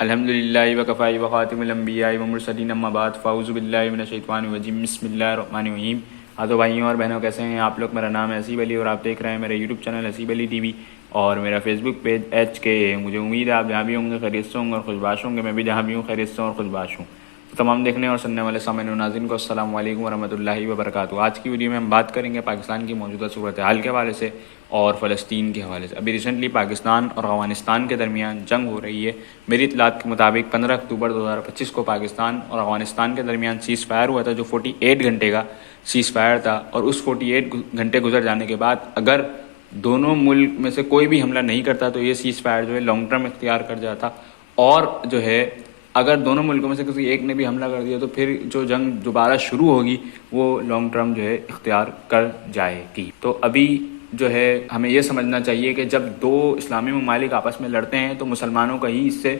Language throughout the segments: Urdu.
الحمدللہ وکفی وخاتم الانبیاء والمرسلین اما بعد فاعوذ باللہ من الشیطان الرجیم بسم اللہ الرحمن الرحیم۔ تو بھائیوں اور بہنوں کیسے ہیں آپ لوگ؟ میرا نام ہے حسیب علی اور آپ دیکھ رہے ہیں میرا یوٹیوب چینل حسیب علی ٹی وی اور میرا فیس بک پیج HK۔ مجھے امید ہے آپ جہاں بھی ہوں گے خیریت سے ہوں گے اور خوشباش ہوں گے، میں بھی جہاں بھی ہوں خیریت سے اور خوشباش ہوں۔ تمام دیکھنے اور سننے والے سامعین و ناظرین کو السلام علیکم ورحمۃ اللہ وبرکاتہ۔ آج کی ویڈیو میں ہم بات کریں گے پاکستان کی موجودہ صورتحال کے حوالے سے اور فلسطین کے حوالے سے۔ ابھی ریسنٹلی پاکستان اور افغانستان کے درمیان جنگ ہو رہی ہے۔ میری اطلاعات کے مطابق 15 اکتوبر 2025 کو پاکستان اور افغانستان کے درمیان سیز فائر ہوا تھا، جو 48 گھنٹے کا سیز فائر تھا، اور اس 48 گھنٹے گزر جانے کے بعد اگر دونوں ملک میں سے کوئی بھی حملہ نہیں کرتا تو یہ سیز فائر جو ہے لانگ ٹرم اختیار کر جاتا، اور جو ہے اگر دونوں ملکوں میں سے کسی ایک نے بھی حملہ کر دیا تو پھر جو جنگ دوبارہ شروع ہوگی وہ لانگ ٹرم جو ہے اختیار کر جائے گی۔ تو ابھی جو ہے ہمیں یہ سمجھنا چاہیے کہ جب دو اسلامی ممالک آپس میں لڑتے ہیں تو مسلمانوں کا ہی اس سے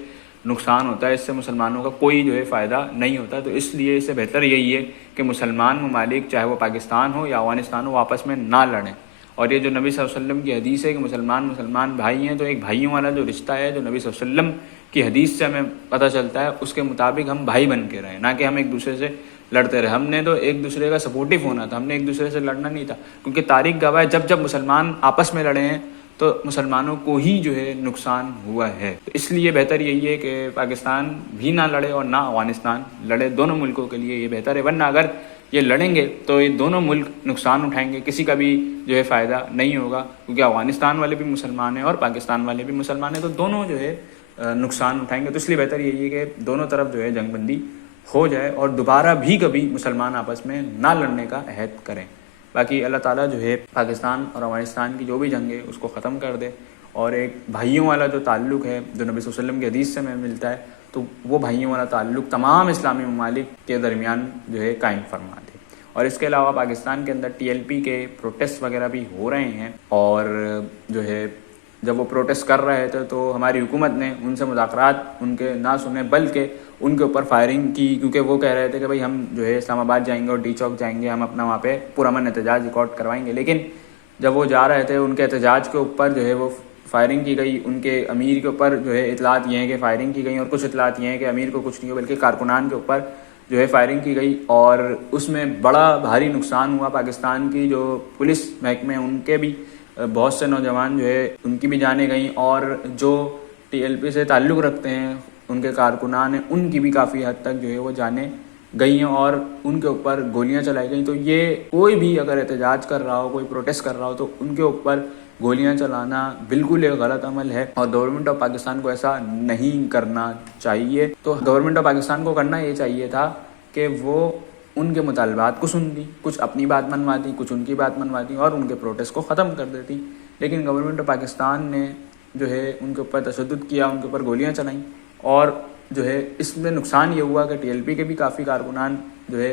نقصان ہوتا ہے، اس سے مسلمانوں کا کوئی جو ہے فائدہ نہیں ہوتا۔ تو اس لیے اس سے بہتر یہی ہے کہ مسلمان ممالک چاہے وہ پاکستان ہو یا افغانستان ہو آپس میں نہ لڑیں۔ اور یہ جو نبی صلی اللہ علیہ وسلم کی حدیث ہے کہ مسلمان بھائی ہیں، تو ایک بھائیوں والا جو رشتہ ہے جو نبی صلی اللہ علیہ وسلم کی حدیث سے ہمیں پتہ چلتا ہے، اس کے مطابق ہم بھائی بن کے رہیں، نہ کہ ہم ایک دوسرے سے لڑتے رہے۔ ہم نے تو ایک دوسرے کا سپورٹیو ہونا تھا، ہم نے ایک دوسرے سے لڑنا نہیں تھا، کیونکہ تاریخ گواہ ہے جب مسلمان آپس میں لڑے ہیں تو مسلمانوں کو ہی جو ہے نقصان ہوا ہے۔ تو اس لیے بہتر یہی ہے کہ پاکستان بھی نہ لڑے اور نہ افغانستان لڑے، دونوں ملکوں کے لیے یہ بہتر ہے۔ ورنہ اگر یہ لڑیں گے تو یہ دونوں ملک نقصان اٹھائیں گے، کسی کا بھی جو ہے فائدہ نہیں ہوگا، کیونکہ افغانستان والے بھی مسلمان ہیں اور پاکستان والے بھی مسلمان ہیں، تو دونوں جو ہے نقصان اٹھائیں گے۔ تو اس لیے بہتر یہی ہے کہ دونوں طرف جو ہے جنگ بندی ہو جائے اور دوبارہ بھی کبھی مسلمان آپس میں نہ لڑنے کا عہد کریں۔ باقی اللہ تعالیٰ جو ہے پاکستان اور افغانستان کی جو بھی جنگ ہے اس کو ختم کر دے، اور ایک بھائیوں والا جو تعلق ہے جو نبی صلی اللہ علیہ وسلم کی حدیث سے ہمیں ملتا ہے، تو وہ بھائیوں والا تعلق تمام اسلامی ممالک کے درمیان جو ہے قائم فرما دے۔ اور اس کے علاوہ پاکستان کے اندر TLP کے پروٹیسٹ وغیرہ بھی ہو رہے ہیں، اور جو ہے جب وہ پروٹیسٹ کر رہے تھے تو ہماری حکومت نے ان سے مذاکرات ان کے نہ سنے بلکہ ان کے اوپر فائرنگ کی، کیونکہ وہ کہہ رہے تھے کہ بھائی ہم جو ہے اسلام آباد جائیں گے اور ڈی چوک جائیں گے، ہم اپنا وہاں پہ پرامن احتجاج ریکارڈ کروائیں گے۔ لیکن جب وہ جا رہے تھے ان کے احتجاج کے اوپر جو ہے وہ فائرنگ کی گئی، ان کے امیر کے اوپر جو ہے اطلاعات یہ ہیں کہ فائرنگ کی گئی، اور کچھ اطلاعات یہ ہیں کہ امیر کو کچھ نہیں ہو بلکہ کارکنان کے اوپر جو ہے فائرنگ کی گئی، اور اس میں بڑا بھاری نقصان ہوا۔ پاکستان کی جو پولیس محکمے ان کے بھی بہت سے نوجوان جو ہے ان کی بھی جانیں گئیں، اور جو TLP سے تعلق رکھتے ہیں ان کے کارکنان ہیں ان کی بھی کافی حد تک جو ہے وہ جانیں گئی ہیں اور ان کے اوپر گولیاں چلائی گئیں۔ تو یہ کوئی بھی اگر احتجاج کر رہا ہو، کوئی پروٹیسٹ کر رہا ہو، تو ان کے اوپر گولیاں چلانا بالکل ایک غلط عمل ہے، اور گورنمنٹ آف پاکستان کو ایسا نہیں کرنا چاہیے۔ تو گورنمنٹ آف پاکستان کو کرنا یہ چاہیے تھا کہ وہ ان کے مطالبات کو سنتی، کچھ اپنی بات منواتی، کچھ ان کی بات منواتی اور ان کے پروٹیسٹ کو ختم کر دیتی۔ لیکن گورنمنٹ آف پاکستان نے جو ہے ان کے اوپر تشدد کیا، ان کے اوپر گولیاں چلائیں، اور جو ہے اس میں نقصان یہ ہوا کہ TLP کے بھی کافی کارکنان جو ہے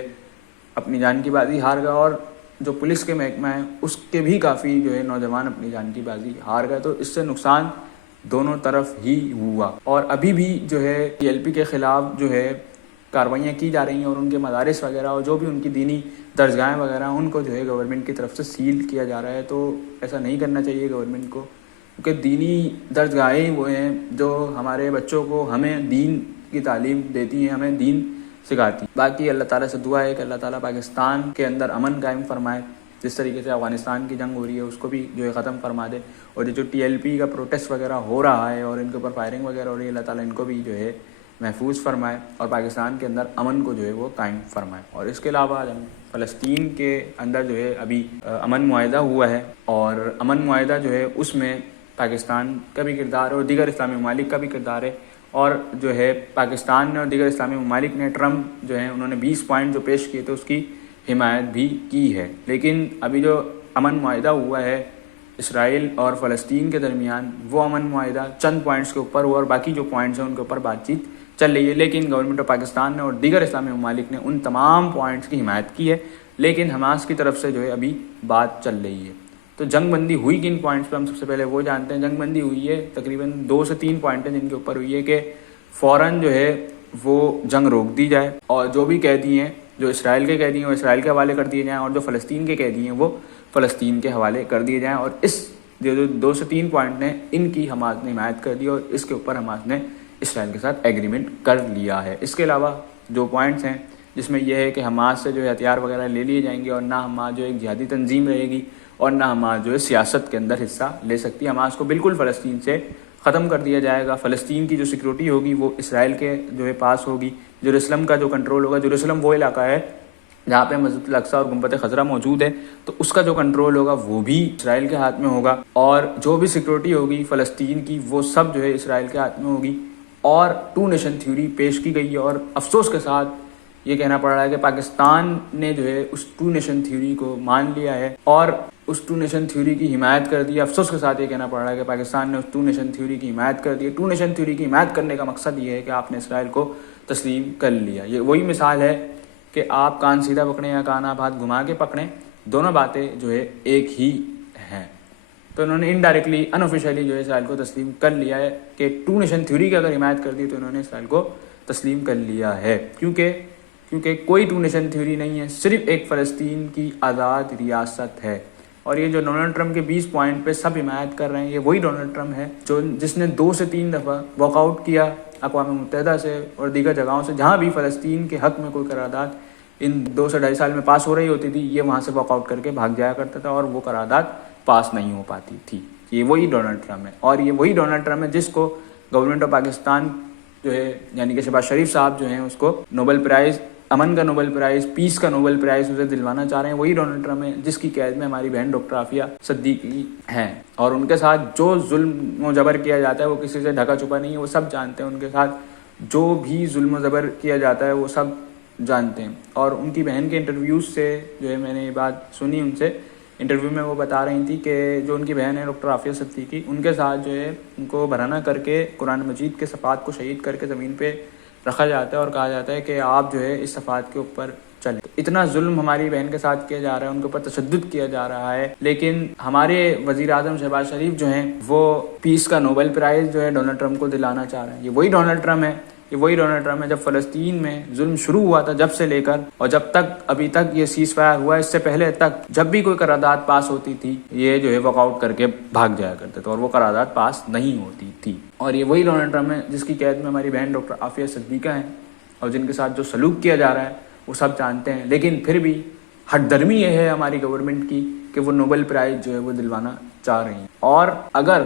اپنی جان کی بازی ہار گئے، اور جو پولیس کے محکمہ ہیں اس کے بھی کافی جو ہے نوجوان اپنی جان کی بازی ہار گئے۔ تو اس سے نقصان دونوں طرف ہی ہوا، اور ابھی بھی جو ہے TLP کے خلاف جو ہے کاروائیاں کی جا رہی ہیں، اور ان کے مدارس وغیرہ اور جو بھی ان کی دینی درسگاہیں وغیرہ ان کو جو ہے گورنمنٹ کی طرف سے سیل کیا جا رہا ہے۔ تو ایسا نہیں کرنا چاہیے گورنمنٹ کو، کیونکہ دینی درسگاہیں وہ ہیں جو ہمارے بچوں کو ہمیں دین کی تعلیم دیتی ہیں، ہمیں دین سکھاتی ہیں۔ باقی اللہ تعالیٰ سے دعا ہے کہ اللہ تعالیٰ پاکستان کے اندر امن قائم فرمائے، جس طریقے سے افغانستان کی جنگ ہو رہی ہے اس کو بھی جو ہے ختم فرما دے، اور جو TLP کا پروٹیسٹ وغیرہ ہو رہا ہے اور ان کے اوپر فائرنگ وغیرہ ہو رہی ہے، اللہ تعالیٰ ان کو بھی جو ہے محفوظ فرمائے اور پاکستان کے اندر امن کو جو ہے وہ قائم فرمائے۔ اور اس کے علاوہ فلسطین کے اندر جو ہے ابھی امن معاہدہ ہوا ہے، اور امن معاہدہ جو ہے اس میں پاکستان کا بھی کردار ہے اور دیگر اسلامی ممالک کا بھی کردار ہے، اور جو ہے پاکستان نے اور دیگر اسلامی ممالک نے ٹرمپ جو ہیں انہوں نے 20 پوائنٹ جو پیش کیے تھے اس کی حمایت بھی کی ہے۔ لیکن ابھی جو امن معاہدہ ہوا ہے اسرائیل اور فلسطین کے درمیان، وہ امن معاہدہ چند پوائنٹس کے اوپر ہوا، اور باقی جو پوائنٹس ہیں ان کے اوپر بات چیت چل رہی ہے۔ لیکن گورنمنٹ آف پاکستان نے اور دیگر اسلامی ممالک نے ان تمام پوائنٹس کی حمایت کی ہے، لیکن حماس کی طرف سے جو ہے ابھی بات چل رہی ہے۔ تو جنگ بندی ہوئی کن پوائنٹس پہ ہم سب سے پہلے وہ جانتے ہیں۔ جنگ بندی ہوئی ہے تقریباً 2 سے 3 پوائنٹ ہیں جن کے اوپر ہوئی ہے کہ فوراً جو ہے وہ جنگ روک دی جائے، اور جو بھی قیدی ہیں جو اسرائیل کے قیدی ہیں وہ اسرائیل کے حوالے کر دیے جائیں، اور جو فلسطین کے قیدی ہیں وہ فلسطین کے حوالے کر دیے جائیں۔ اور اس جو 2 سے 3 پوائنٹ نے ان کی حماس نے حمایت کر دی، اور اس کے اوپر حماس نے اسرائیل کے ساتھ ایگریمنٹ کر لیا ہے۔ اس کے علاوہ جو پوائنٹس ہیں جس میں یہ ہے کہ حماس سے جو ہے ہتھیار وغیرہ لے لیے جائیں گے، اور نہ حماس جو ایک جہادی تنظیم رہے گی، اور نہ حماس جو ہے سیاست کے اندر حصہ لے سکتی ہے۔ حماس کو بالکل فلسطین سے ختم کر دیا جائے گا۔ فلسطین کی جو سیکورٹی ہوگی وہ اسرائیل کے جو ہے پاس ہوگی۔ یروشلم کا جو کنٹرول ہوگا، یروشلم وہ علاقہ ہے جہاں پہ مسجد الاقصی اور گنبد خضرا موجود ہے، تو اس کا جو کنٹرول ہوگا وہ بھی اسرائیل کے ہاتھ میں ہوگا، اور جو بھی سیکورٹی ہوگی فلسطین کی وہ سب جو ہے اسرائیل کے ہاتھ میں ہوگی۔ اور ٹو نیشن تھیوری پیش کی گئی ہے، اور افسوس کے ساتھ یہ کہنا پڑ رہا ہے کہ پاکستان نے جو ہے اس ٹو نیشن تھیوری کو مان لیا ہے اور اس ٹو نیشن تھیوری کی حمایت کر دی ہے۔ افسوس کے ساتھ یہ کہنا پڑ رہا ہے کہ پاکستان نے اس ٹو نیشن تھیوری کی حمایت کر دی ہے۔ ٹو نیشن تھیوری کی حمایت کرنے کا مقصد یہ ہے کہ آپ نے اسرائیل کو تسلیم کر لیا۔ یہ وہی مثال ہے کہ آپ کان سیدھا پکڑیں یا کان آپ ہاتھ گھما کے پکڑیں، دونوں باتیں جو ہے ایک ہی ہیں۔ تو انہوں نے انڈائریکٹلی انآفیشیلی جو ہے اسرائیل کو تسلیم کر لیا ہے کہ ٹو نیشن تھیوری کی اگر حمایت کر دی تو انہوں نے اسرائیل کو تسلیم کر لیا ہے، کیونکہ کوئی ٹو نیشن تھیوری نہیں ہے، صرف ایک فلسطین کی آزاد ریاست ہے۔ اور یہ جو ڈونلڈ ٹرمپ کے 20 پوائنٹ پہ سب حمایت کر رہے ہیں، یہ وہی ڈونلڈ ٹرمپ ہے جس نے 2 سے 3 دفعہ واک آؤٹ کیا اقوام متحدہ سے اور دیگر جگہوں سے، جہاں بھی فلسطین کے حق میں کوئی قرارداد ان 2 سے 2.5 سال میں پاس ہو رہی ہوتی تھی، یہ وہاں سے واک آؤٹ کر کے بھاگ جایا کرتا تھا اور وہ قرارداد پاس نہیں ہو پاتی تھی۔ یہ وہی ڈونلڈ ٹرمپ ہے، اور یہ وہی ڈونلڈ ٹرمپ ہے جس کو گورنمنٹ آف پاکستان جو ہے یعنی کہ شہباز شریف صاحب جو ہیں اس کو نوبل پرائز، امن کا نوبل پرائز، پیس کا نوبل پرائز اسے دلوانا چاہ رہے ہیں۔ وہی ڈونلڈ ٹرمپ ہے جس کی قید میں ہماری بہن ڈاکٹر عافیہ صدیقی ہیں، اور ان کے ساتھ جو ظلم و جبر کیا جاتا ہے وہ کسی سے ڈھکا چھپا نہیں ہے، وہ سب جانتے ہیں۔ ان کے ساتھ جو بھی ظلم و جبر کیا جاتا ہے وہ سب جانتے ہیں، اور ان کی بہن کے انٹرویوز سے جو ہے میں نے یہ بات سنی ان سے، انٹرویو میں وہ بتا رہی تھی کہ جو ان کی بہن ہے ڈاکٹر عافیہ صدیقی، ان کے ساتھ جو ہے ان کو برہنہ کر کے قرآن مجید کے صفحات کو شہید کر کے زمین پہ رکھا جاتا ہے اور کہا جاتا ہے کہ آپ جو ہے اس صفحات کے اوپر چلیں۔ اتنا ظلم ہماری بہن کے ساتھ کیا جا رہا ہے، ان کے اوپر تشدد کیا جا رہا ہے، لیکن ہمارے وزیر اعظم شہباز شریف جو ہیں وہ پیس کا نوبل پرائز جو ہے ڈونلڈ ٹرمپ کو دلانا چاہ رہے ہیں۔ یہ وہی ڈونلڈ ٹرمپ ہے، یہ وہی ڈونلڈ ٹرمپ ہے جب فلسطین میں ظلم شروع ہوا تھا، جب سے لے کر اور جب تک ابھی تک یہ سیز فائر ہوا، اس سے پہلے تک جب بھی کوئی قرارداد پاس ہوتی تھی یہ جو ہے واک آؤٹ کر کے بھاگ جایا کرتے تھے اور وہ قرارداد پاس نہیں ہوتی تھی۔ اور یہ وہی ڈونلڈ ٹرمپ ہے جس کی قید میں ہماری بہن ڈاکٹر عافیہ صدیقہ ہیں، اور جن کے ساتھ جو سلوک کیا جا رہا ہے وہ سب جانتے ہیں، لیکن پھر بھی ہٹ درمی یہ ہے ہماری گورنمنٹ کی کہ وہ نوبل پرائز جو ہے وہ دلوانا چاہ رہی ہیں۔ اور اگر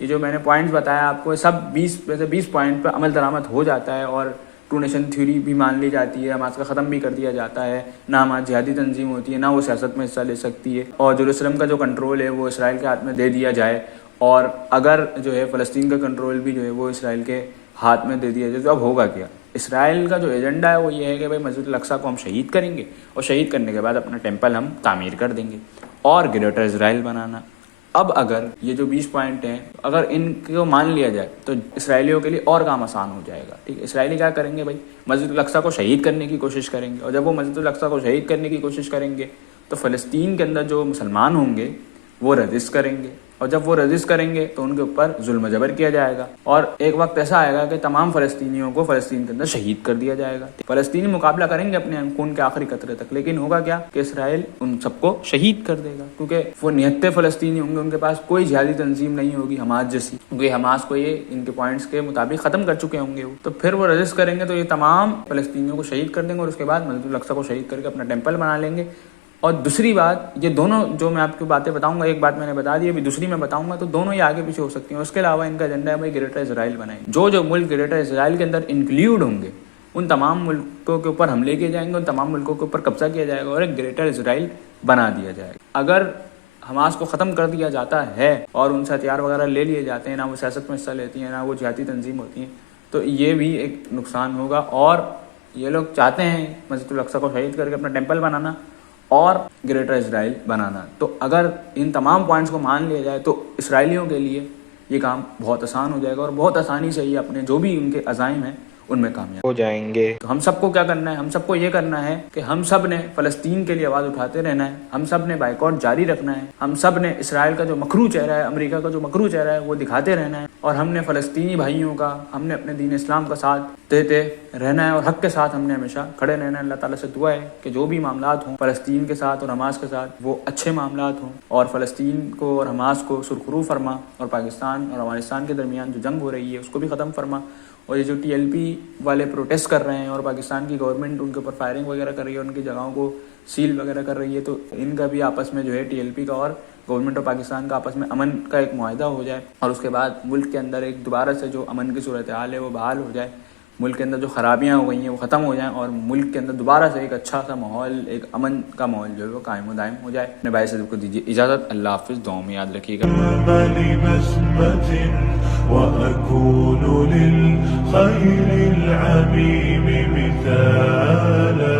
یہ جو میں نے پوائنٹس بتایا آپ کو، سب 20 پوائنٹ پہ عمل درآمد ہو جاتا ہے اور ٹو نیشن تھیوری بھی مان لی جاتی ہے، حماس کا ختم بھی کر دیا جاتا ہے، نہ حماس جہادی تنظیم ہوتی ہے، نہ وہ سیاست میں حصہ لے سکتی ہے، اور یروشلم کا جو کنٹرول ہے وہ اسرائیل کے ہاتھ میں دے دیا جائے، اور اگر جو ہے فلسطین کا کنٹرول بھی جو ہے وہ اسرائیل کے ہاتھ میں دے دیا جائے، تو اب ہوگا کیا؟ اسرائیل کا جو ایجنڈا ہے وہ یہ ہے کہ بھائی مسجد الاقصی کو ہم شہید کریں گے، اور شہید کرنے کے بعد اپنا ٹیمپل ہم تعمیر کر دیں گے اور گریٹر اسرائیل بنانا۔ اب اگر یہ جو 20 پوائنٹ ہیں اگر ان کو مان لیا جائے تو اسرائیلیوں کے لیے اور کام آسان ہو جائے گا، ٹھیک ہے۔ اسرائیلی کیا کریں گے؟ بھائی مسجد الاقصی کو شہید کرنے کی کوشش کریں گے، اور جب وہ مسجد الاقصی کو شہید کرنے کی کوشش کریں گے تو فلسطین کے اندر جو مسلمان ہوں گے وہ رزسٹ کریں گے، اور جب وہ رزسٹ کریں گے تو ان کے اوپر ظلم و جبر کیا جائے گا، اور ایک وقت ایسا آئے گا کہ تمام فلسطینیوں کو فلسطین کے اندر شہید کر دیا جائے گا۔ فلسطینی مقابلہ کریں گے اپنے خون کے آخری قطرے تک، لیکن ہوگا کیا کہ اسرائیل ان سب کو شہید کر دے گا، کیونکہ وہ نہتے فلسطینی ہوں گے، ان کے پاس کوئی جہادی تنظیم نہیں ہوگی حماس جیسی، کیونکہ حماس کو یہ ان کے پوائنٹس کے مطابق ختم کر چکے ہوں گے، تو پھر وہ رزسٹ کریں گے تو یہ تمام فلسطینیوں کو شہید کر دیں گے، اور اس کے بعد مسجد الاقصی کو شہید کر کے اپنا ٹیمپل بنا لیں گے۔ اور دوسری بات، یہ دونوں جو میں آپ کو باتیں بتاؤں گا، ایک بات میں نے بتا دی، ابھی دوسری میں بتاؤں گا، تو دونوں ہی آگے پیچھے ہو سکتی ہیں۔ اس کے علاوہ ان کا ایجنڈا ہے بھائی گریٹر اسرائیل بنائیں، جو ملک گریٹر اسرائیل کے اندر انکلیوڈ ہوں گے ان تمام ملکوں کے اوپر حملے کیے جائیں گے، ان تمام ملکوں کے اوپر قبضہ کیا جائے گا اور ایک گریٹر اسرائیل بنا دیا جائے گا۔ اگر حماس کو ختم کر دیا جاتا ہے اور ان سے ہتھیار وغیرہ لے لیے جاتے ہیں، نہ وہ سیاست میں حصہ لیتی ہیں، نہ وہ جہادی تنظیم ہوتی ہیں، تو یہ بھی ایک نقصان ہوگا۔ اور یہ لوگ چاہتے ہیں مسجد الاقصی کو شہید کر کے اپنا ٹیمپل بنانا اور گریٹر اسرائیل بنانا، تو اگر ان تمام پوائنٹس کو مان لیا جائے تو اسرائیلیوں کے لیے یہ کام بہت آسان ہو جائے گا، اور بہت آسانی سے یہ اپنے جو بھی ان کے عزائم ہیں ان میں کامیاب ہو جائیں گے۔ تو ہم سب کو کیا کرنا ہے؟ ہم سب کو یہ کرنا ہے کہ ہم سب نے فلسطین کے لیے آواز اٹھاتے رہنا ہے، ہم سب نے بائیکاٹ جاری رکھنا ہے، ہم سب نے اسرائیل کا جو مکروہ چہرہ ہے، امریکہ کا جو مکروہ چہرہ ہے وہ دکھاتے رہنا ہے، اور ہم نے فلسطینی بھائیوں کا، ہم نے اپنے دین اسلام کا ساتھ دیتے رہنا ہے، اور حق کے ساتھ ہم نے ہمیشہ کھڑے رہنا ہے۔ اللہ تعالیٰ سے دعا ہے کہ جو بھی معاملات ہوں فلسطین کے ساتھ اور حماس کے ساتھ وہ اچھے معاملات ہوں، اور فلسطین کو اور حماس کو سرخرو فرما، اور پاکستان اور افغانستان کے درمیان جو جنگ ہو رہی ہے اس کو بھی ختم فرما، اور یہ جو TLP والے پروٹیسٹ کر رہے ہیں اور پاکستان کی گورنمنٹ ان کے اوپر فائرنگ وغیرہ کر رہی ہے, ان کی جگہوں کو سیل وغیرہ کر رہی ہے, تو ان کا بھی آپس میں جو ہے TLP کا اور گورنمنٹ آف پاکستان کا آپس میں امن کا ایک معاہدہ ہو جائے, اور اس کے بعد ملک کے اندر ایک دوبارہ سے جو امن کی صورتحال ہے وہ بحال ہو جائے, ملک کے اندر جو خرابیاں ہو گئی ہیں وہ ختم ہو جائیں, اور ملک کے اندر دوبارہ سے ایک اچھا سا ماحول, ایک امن کا ماحول جو ہے وہ قائم و دائم ہو جائے. اپنے بھائی صدیق کو دیجیے اجازت. اللہ حافظ. دعاؤں میں یاد رکھیے گا. وأكون للخير العميم مثالا.